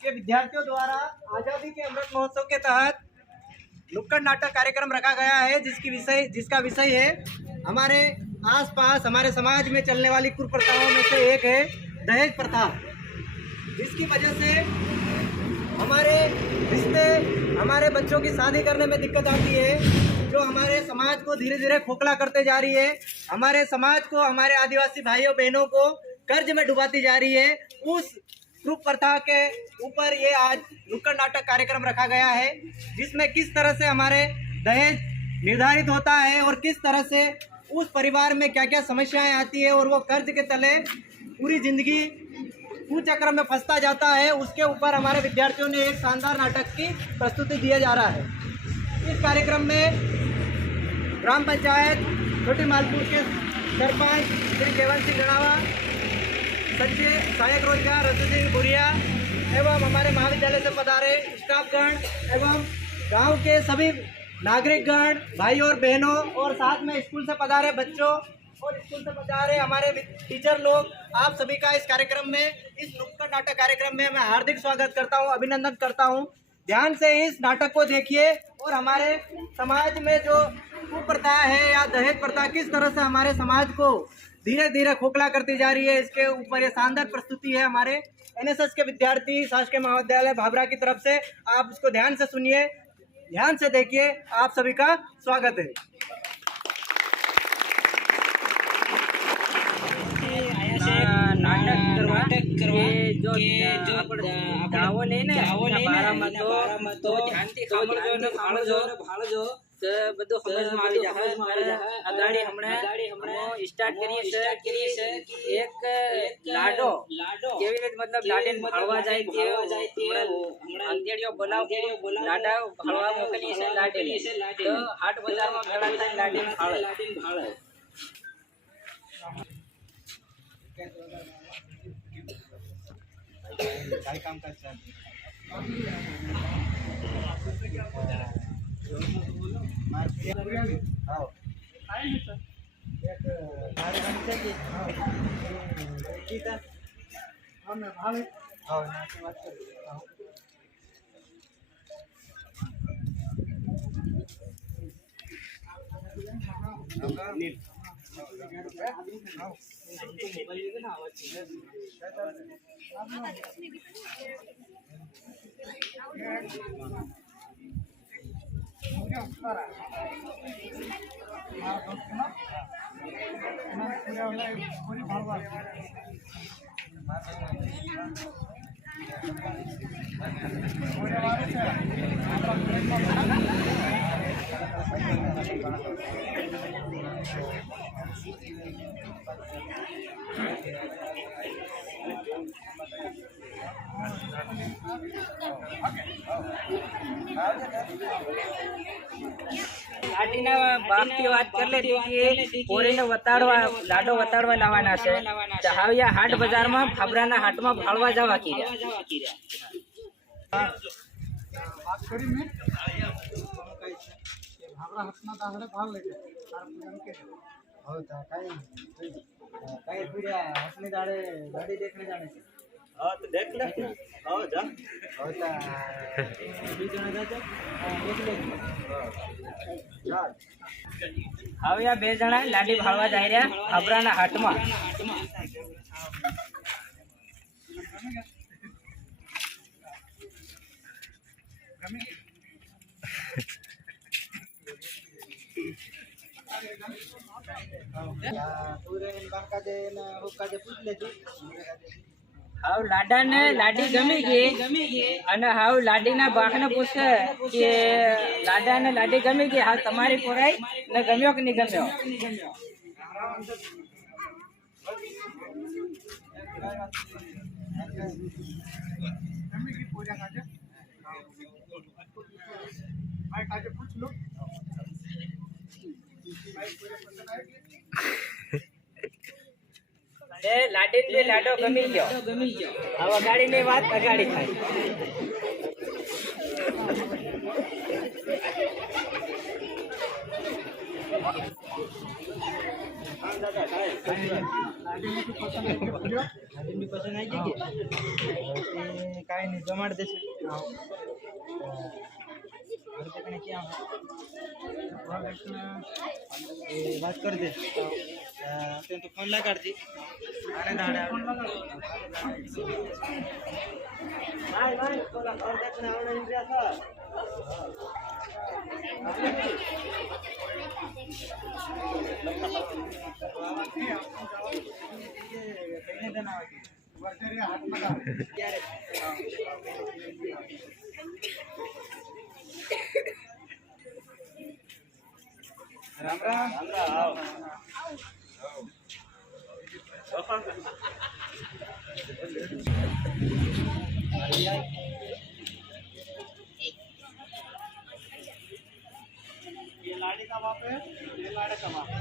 के विद्यार्थियों द्वारा आजादी के अमृत महोत्सव के तहत नुक्कड़ नाटक कार्यक्रम रखा गया है, जिसका विषय है हमारे आसपास हमारे समाज में चलने वाली कुप्रथाओं में से एक है दहेज प्रथा। जिसकी वजह से हमारे रिश्ते, हमारे बच्चों की शादी करने में दिक्कत आती है, जो हमारे समाज को धीरे धीरे खोखला करते जा रही है, हमारे समाज को, हमारे आदिवासी भाइयों बहनों को कर्ज में डुबाती जा रही है। उस कुप्रथा के ऊपर ये आज नुक्कड़ नाटक कार्यक्रम रखा गया है, जिसमें किस तरह से हमारे दहेज निर्धारित होता है और किस तरह से उस परिवार में क्या क्या समस्याएं आती है और वो कर्ज के तले पूरी जिंदगी कुचक्र में फंसता जाता है। उसके ऊपर हमारे विद्यार्थियों ने एक शानदार नाटक की प्रस्तुति दिया जा रहा है। इस कार्यक्रम में ग्राम पंचायत छोटी मालपुर के सरपंच श्री केवल सिंह रणावा, सचिव सहायक रोजगार रतु सिंह भुरिया एवं हमारे महाविद्यालय से पधारे स्टाफगण एवं गांव के सभी नागरिकगण, भाई और बहनों, और साथ में स्कूल से पधारे बच्चों और स्कूल से पधारे हमारे टीचर लोग, आप सभी का इस कार्यक्रम में, इस नुक्कड़ नाटक कार्यक्रम में मैं हार्दिक स्वागत करता हूं, अभिनंदन करता हूं। ध्यान से इस नाटक को देखिए और हमारे समाज में जो कुप्रथा है या दहेज प्रथा किस तरह से हमारे समाज को धीरे धीरे खोखला करती जा रही है, इसके ऊपर ये शानदार प्रस्तुति है हमारे एनएसएस के विद्यार्थी शासकीय महाविद्यालय भाभरा की तरफ से। आप इसको ध्यान से सुनिए, ध्यान से देखिए। आप सभी का स्वागत है। नाटक करवा जो गाँव ने तो ध्यानથી સાંભળજો ને ભાળજો તો બધું સમજમાં આવી જાય। અગાડી હમણાં સ્ટાર્ટ કરીએ છે એક લાડો કેવી રીતે મતલબ લાડીને ભાળવા જાય તે અંધેડિયો બોલાવ લાડા ભાળવા મોકલીએ છે લાડીને, તો હાટ બજારમાં ભેળા થઈને લાડીને ભાળે। काय काम करता લાડીના બાપથી વાત કરી લેતી કે પોરીને વતાડવા લાડો વતાડવા લાવવાના છે, તો હવે આ હાટ બજારમાં ભાભરાના હાટમાં ભાળવા જવા કીધા। बात करी में भावरा हटना दाहरे भाग लेके तार पूजन के होता काई पूरा हसने दाड़े गाड़ी देखने जाने से। हां तो देख ले, आओ जा होता बीच में जा देख ले। हां હવે આ બે જણા લાડી ભાળવા જઈ રહ્યા ભાભરાના હાટમાં। हाउ लाडा ने लाडी गमी गई અને હાउ લાડીના બાખને પૂછે કે લાડા ને લાડી ગમી ગઈ, હાउ તમારી પોરાઈ ને ગમ્યો કે નહીં ગમ્યો? એ લાડીન બી લાડો ગમી ગયો. હવે અગાડીની વાત અગાડી થાય. काय नहीं जमाड़ दे बात कर दे तो फोन ला काढते आने दाडा नाही नाही तुला कॉन्टॅक्ट नाही आवडणार इंडिया राम राम राम ये लाड़ी का बाप है ये लाड़े का बाप है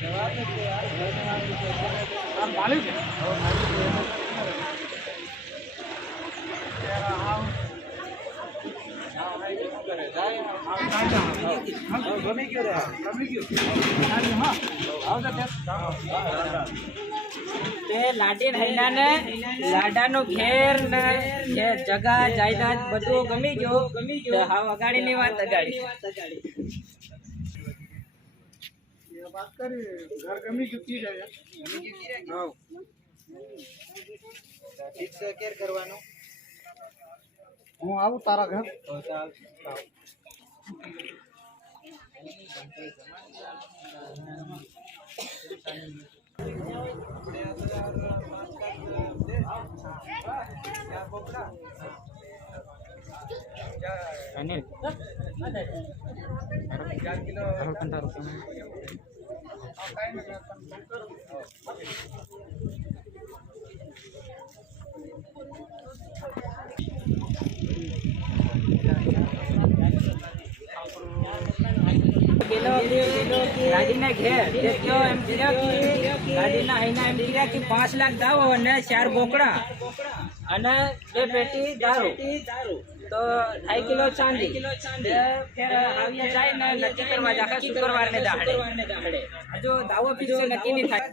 जवाब दे यार घर में आप मालिक है और तेरा हाउ गमी क्यों रहा गमी क्यों हाँ आओ तो તે લાડીન હૈનાને લાડાનો ઘેર ને જગા જાયદાદ બધું ગમી ગયો. તો હાવ અગાડીની વાત અગાડી. ये बात कर घर गमी क्यों की जाए गमी क्यों की रहे हां ठीक से केयर करवानो હું આવું તારા ઘર અનિલ 4 કિલો 50 રૂપિયા ગાડીના ઘેર તે કયો એમ કીધા કે ગાડીના હૈના એમ કીધા કે 5 લાખ દાવો અને 4 બોકડા અને 2 પેટી દારૂ તો 2.5 કિલો ચાંદી ફેર આવીએ જાય ને નક્કી કરવા જાખા શુક્રવારને દાડે હજુ દાવો ફિક્સ નક્કી નહીં થાય.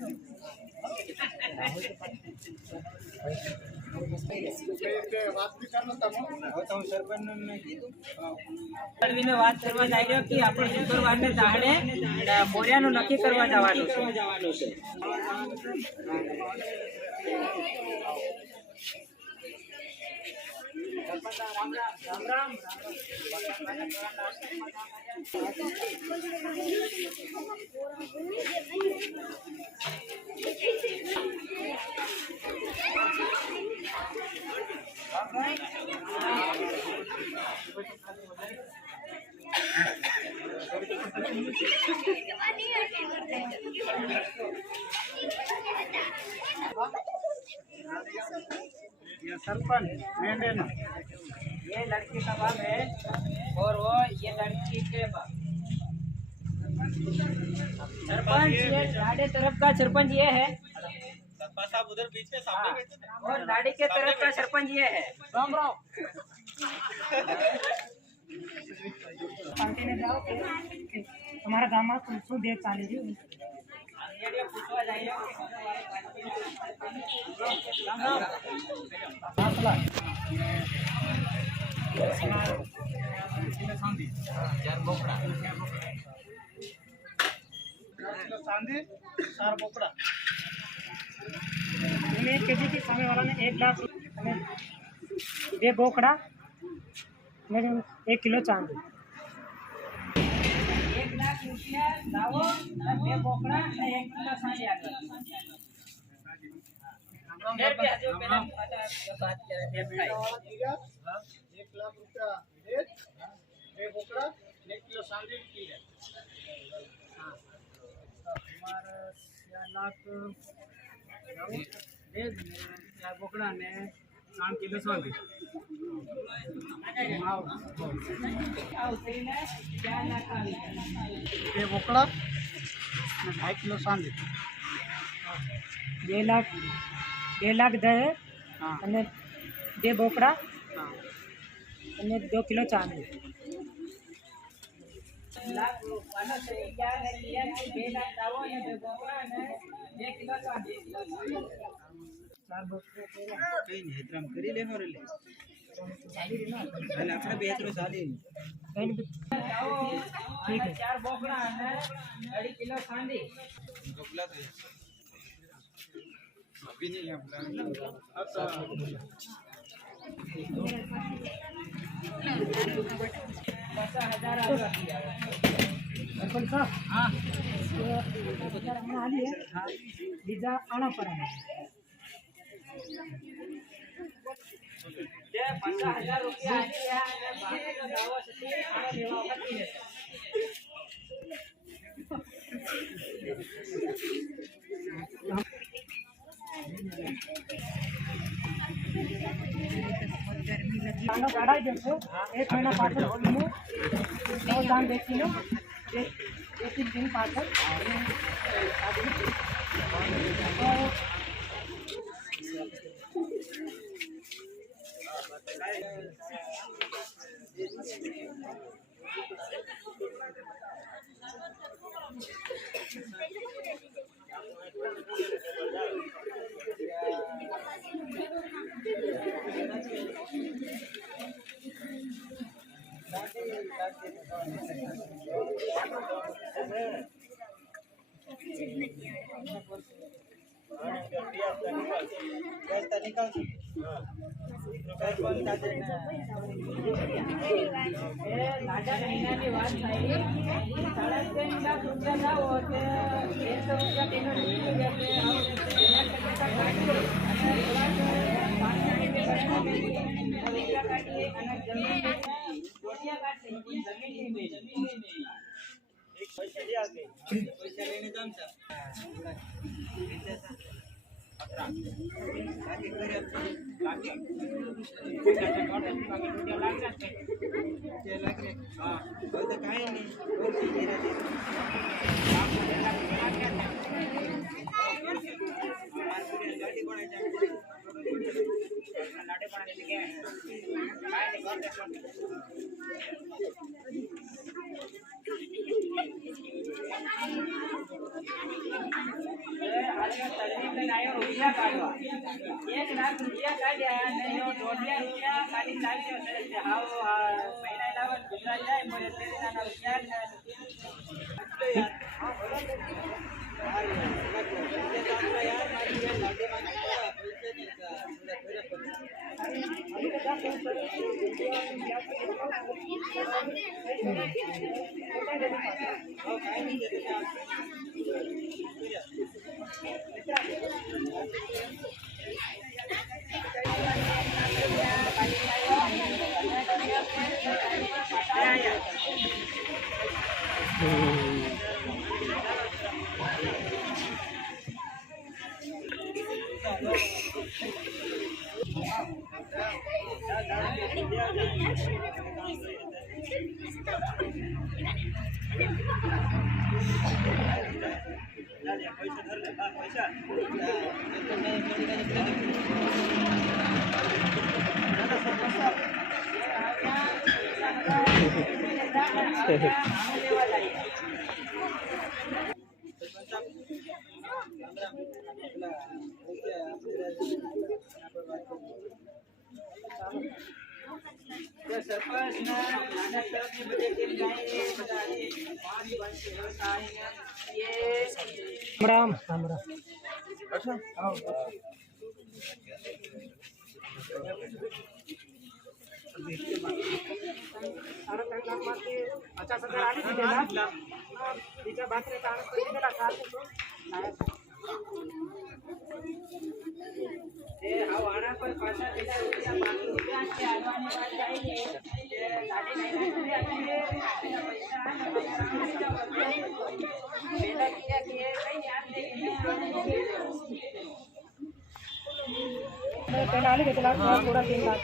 વાત કરવા જઈ રહ્યો કે આપણે શુક્રવારને દાડે બોરિયાનું નક્કી કરવા જવાનું છે. રામ રામ ये सरपंच मेंढेन ये लड़की का बाप है और वो ये लड़की के बाप. सरपंच ये लाड़े तरफ का सरपंच ये है साहब उधर बीच में सामने बैठे थे और लाड़ी के तरफ का सरपंच ये है. राम राम તમારા ગામમાં શું દેખ ચાલી રહ્યું પૂછવા જાય चांदी 4 बोकड़ा एक केजी की सामने वाला ने 1 लाख रुपये 2 बोकड़ा 1 किलो चांदी 1 लाख रुपया दाવો 2 બોકડા અને 1 કિલો સાંજે આગળ बात करे 1 लाख रुपया 2 बोकड़ा 1 किलो चांदी की है हमारा 4 लाख चार बोकड़ा ने 3 किलो सोंगी બે બોકડા અને 2.5 કિલો સાંધી 2 લાખ 10 અને 2 બોકડા અને 2 કિલો ચાંદી ચાર બોકડા કઈ નહીં હેતરામ કરી લે મોરે લે એટલે આપણે બે હેતરો ચાલી ठीक है 4 બોકડા અને 2.5 કિલો ચાંદી ગોપલા તો અભી નહીં આપણા सरपंच साहब हाँ हमारा आली है बीजा आना पड़ा है 50,000 રૂપિયા આલી અને બાકીનો દાવો છે આ લેવા નથી રહેતો આનો કાઢાઈ દેશો 1 મહિના પાછળ હોલીનું નવ દાન બેસીને એક દિન પાછળ લાજા મહિનાની વાત થઈ 3.5 લાખ રૂપિયા લાવો તે 100 રૂપિયા કિલો લીધું એટલે એના કરતા કાઢી અને રૂપિયા કાઢીએ અને જમીન ટોટિયા કાઢી જમીન પૈસા લઈને જમતા હા તો કાંઈ નહીં રૂપિયા કાઢવા 1 લાખ રૂપિયા કાઢ્યા અને 1.5 રૂપિયા કાઢી લાવ્યો છે હાવ મહિના લાવવા ગુજરાત જાય પણ એટલે નાના રૂપિયા સરપંચ નાના તરફની બધી ટીમ જાય બધા પાણી બાંધી વ્યવસ્થા એ राम राम राम अच्छा आओ सारा 3 लाख માંથી 50,000 આલી દીધેલા બીજા બાકી કામ કરી દીધેલા સાથે તો એ હાવ આના પર પાછા પેલા રૂપિયા બાકી રૂપિયા છે આલવાની વાત જાય છે એ ગાડી લઈને રૂપિયા છે પૈસા આના પેલા કિયા કે કઈ યાદ દે मैं 45 के लाख पूरा 3 लाख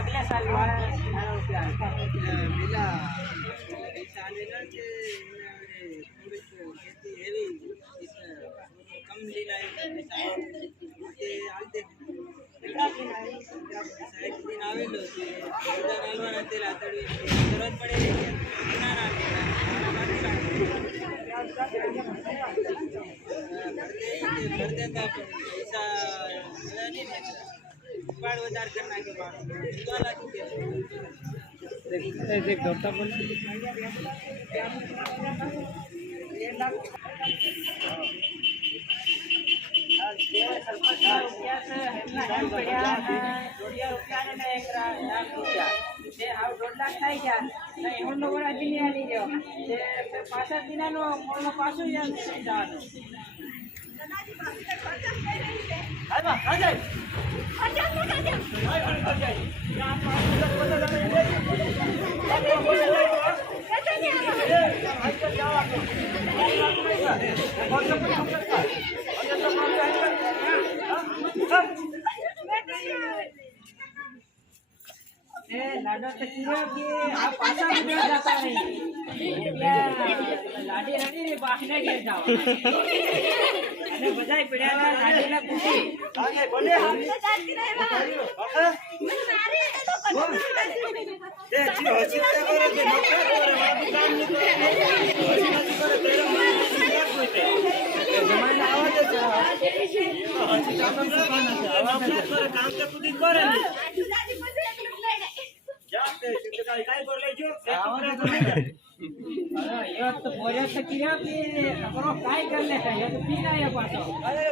अगले साल लाडा तो किया कि आप पासा में जाता नहीं लाडी लाडी रे बाहने गिर जाओ अरे बजाई पड़या था लाडी ला कुटी आगे बोले हम ए जी हजी करे के नौकर करे काम नहीं करे तेरा जमाना आवाज है हजी काम करे काम तो खुद ही करे काय बोलले जो ये तो बोले से किया कि अपनो काय करले है ये तो पीना है पाछो अरे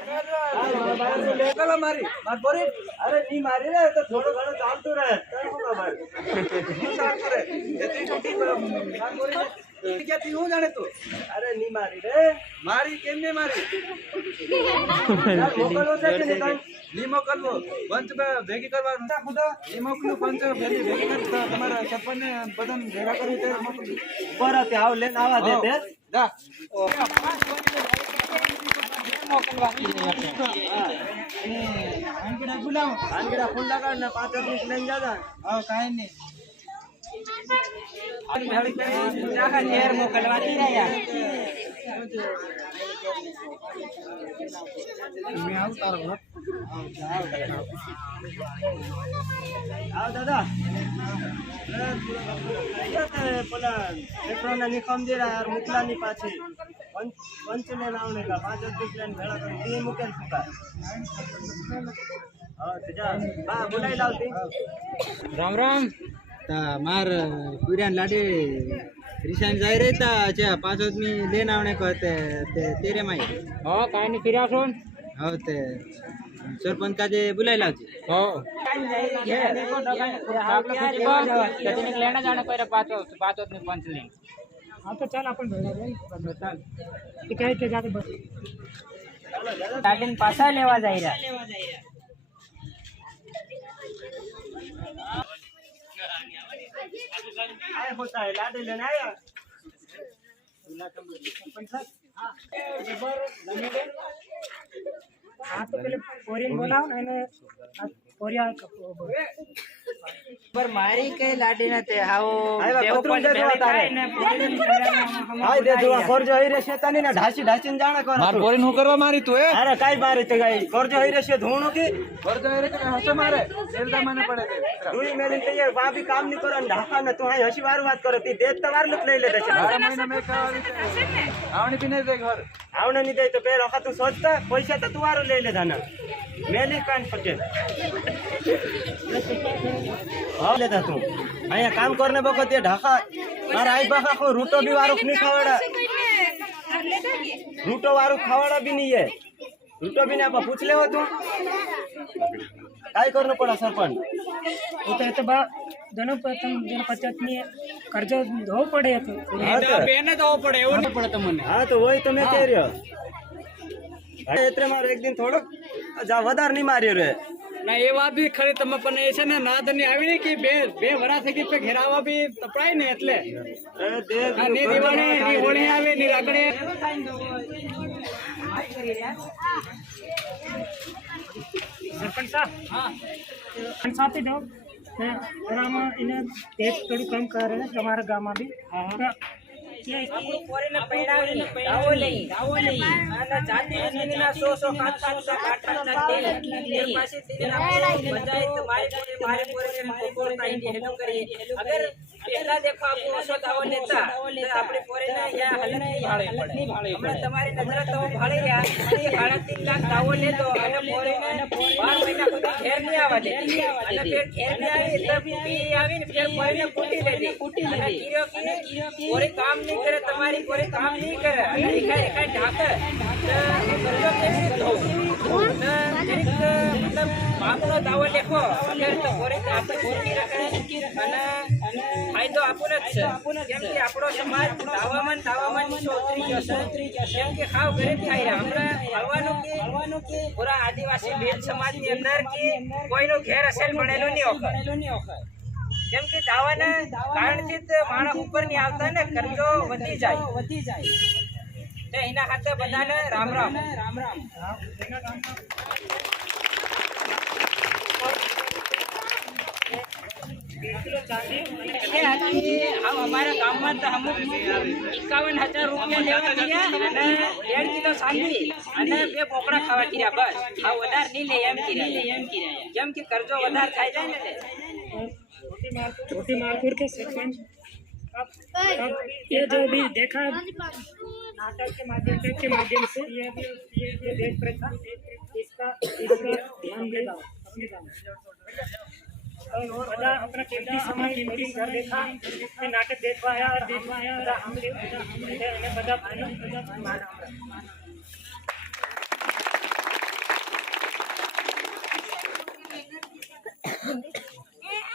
बार लेकल मारी मार बोरी अरे नी मारी रे तो थोड़ो घणो चालतो रहे तर होगा मार साथ करे एती छोटी मार बोरी क्या ती हूं जाने तू अरे नी मारी रे मारी केने मारी यार मोकलो से के निकाल नी मोकलવો पंच भेगी करवा नता खुद नी मोकलो पंच भेगी कर તમારા છપ્પન ને બદન ભેગા કરી તે મોકલી ઉપર આતે આવ લેન આવા દે તે જા મોકલવા કી આંગડા બોલાવો આંગડા ફૂલ લગાડ ને 5 20 લઈને જાજા હા કાઈ નહીં ભેળી કરી જાખા નેર મોકલવાતી રહ્યા मैं आउ तारो घर आओ दादा बोला पेट्रोल ने कम दे रहा है और मुकला नहीं पाछी पंच ने लावने का 5 20 लाइन भेड़ा कर दी मुकेल सुका हां तेजा बा बुलाई लावती राम राम ता मार पुरियान लाडे रिशान जाई रहता अच्छा 5 आदमी लेना आने को ते तेरे माई हो काय नहीं फिरा सोन हो ते सरपंच का जे बुलाई लावची हो ये देखो डगाने आपले कुछ कधी लेना जाने कोई पाच में पंच लेन हाँ तो चल अपन भेड़ा जाए चल टिकट के जाके बस लाडीन पासा लेवा जाई रहा आए होता है लाडे लेने आया हाँ तो पहले पोरियन बोलाओ ना पोरिया पर मारी के लाडी न ते हाओ आयवा देव पत्रुं पण दे बेवे दो तारे। खाय ने पोरियन हाय दे दुआ करजो हई रे शैतानी ना ढासी ढासी जाने को मार बोरी नु करवा मारी तू अरे काई मारी ते गई करजो हई रे से धोणो की करजो हई रे के हसे मारे जेलदा माने पड़े ते तू ही मेलिन ते ये वहां भी काम नहीं करो ढाका न तू हाय हसी वार बात करो ती देत तवार लुक ले ले दे 12 महीना में कावी आवणी भी नहीं दे घर आवणे नहीं दे तो पे रखा तू सोचता पैसा तो तू वारो ले ले धाना मेली कान पके हां लेता तू आया काम करने बखत ये ढाका मार आई बखा को रूटो भी वारो नहीं खावड़ा रूटो वारो खावड़ा भी नहीं है रूटो भी नहीं आप पूछ ले हो तू काय करनो पड़ा सरपंच तो बा दोनों प्रथम जन पचातनी कर्ज दो पड़े तो બેને દો પડે એવું નહીં પડે તમને हाँ तो वही तो मैं कह रही हूँ इतने मारो एक दिन थोड़ो जा वधार नहीं मारियो रे ના એ વાત બી ખરી તમે પણ એ છે ને નાદ ની આવી ને કે બે વરા થઈ પે ઘેરાવા બી તપડાય ને એટલે अरे दे આ ની દિવાળી ની હોળી આવે ની રાગડે सरपंच साहब हाँ साथी दो इन्हें एक थोड़ी कम कर रहे हैं हमारे गाँव में भी આપણું ફોરેને પૈણાવીને દાવો લઈ અને જાતિ જમીનના 100 500 કાટના તેલ પાછી તેના પંચાયત મારે ફોરેને પકોડતા ઇન્ડી હેલો કરીએ અગર પહેલા દેખો આપકો ઓછો દાવો લેતા તો આપણે ફોરેને યા હાલત નહીં ભાળે હમણાં તમારી નજર તો ભાળી રહ્યા અને 3.5 લાખ દાવો લેતો અને ફોરેને 12 મહિના સુધી ઘેર નહીં આવવા દે અને ફેર ઘેર નહીં આવી એટલે પી આવીને ફેર ફોરેને કૂટી લેતી અને કીરો ફોરે કામ નહીં करे तुम्हारी कोई काम नहीं करे अगर एका ढाकर कर्जो केवी मतलब आपनो दाવો લેખો અગર તો કોરે આપણે કોરી રાખે અને ફાયદો આપણો જ છે કેમ કે આપણો સમાજ દાવામાં ઉતરી ગયો છે કેમ કે ખાવ ઘરે ખાઈ રહ્યા હમણાં હળવાનું કે પૂરા આદિવાસી ભેલ સમાજની અંદર કે કોઈનો ઘેર અસેલ મળેલો નહીં હોય કેમ કે દાવાના કારણથી જ માણસ ઉપર ની આવતા ને કર્જો વધી જાય તો એના હાથે બધાને રામ રામ हम हमारा गांव में तो हम 51,000 રૂપિયા લેવા ગયા અને 1.5 કિલો સાંભળી અને 2 બોકડા ખાવા કર્યા બસ આ વધાર નહીં લે એમ કર્યા કેમ કે કર્જો વધાર થાય જાય ને छोटी मारपुर के सरपंच अब ये जो भी देखा नाटक के माध्यम से ये देख प्रथा इसका ध्यान देगा अपने काम બધા अपना कीमती समय कीमती घर देखा नाटक देखवाया और हम બધા